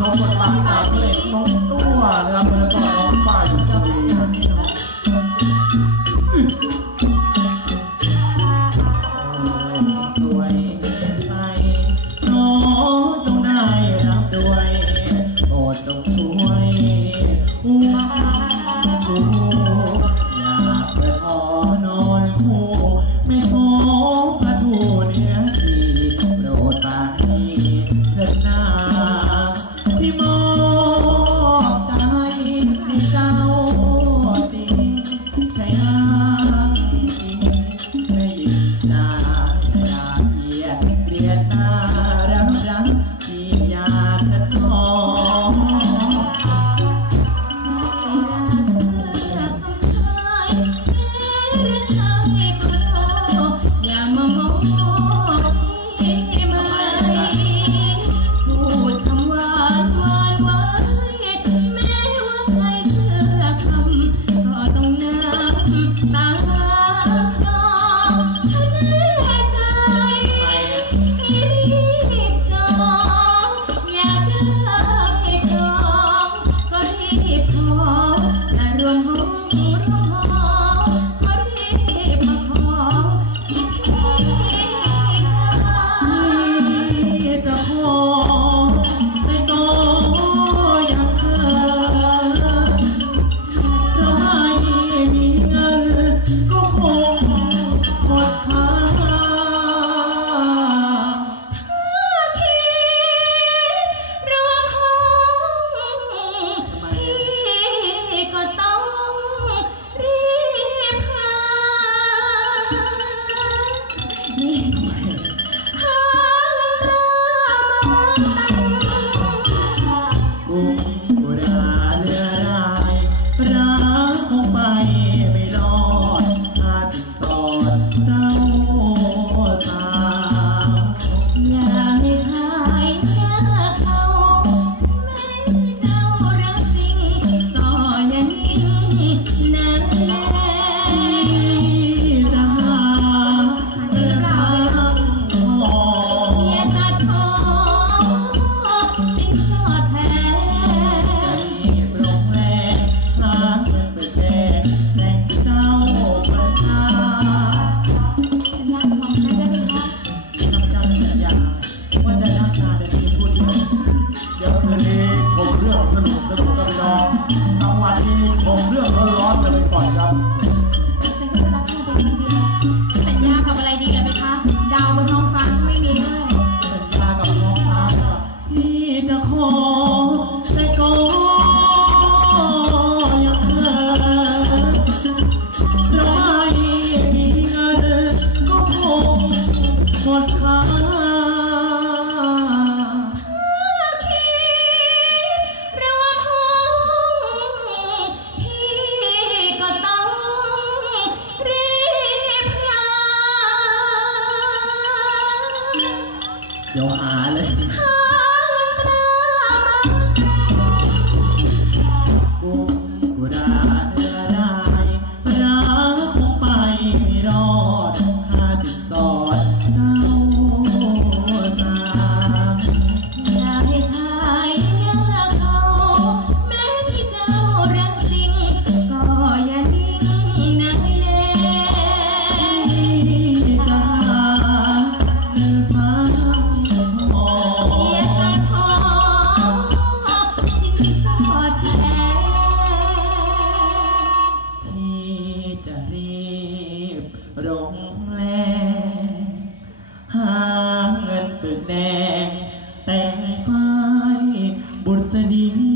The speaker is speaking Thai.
龙骨龙爪腿，龙爪，龙爪龙爪。home. ผมเรื่องสนุกสนุกกันน้องกลางวันที่ผมเรื่องร้อนๆกันไปก่อนครับเป็นยากับอะไรดีเลยไหมคะ ดาวบนท้องฟ้า 有啊。 รงแรงหาเงินเป็นแดงแต่งไฟบุษดี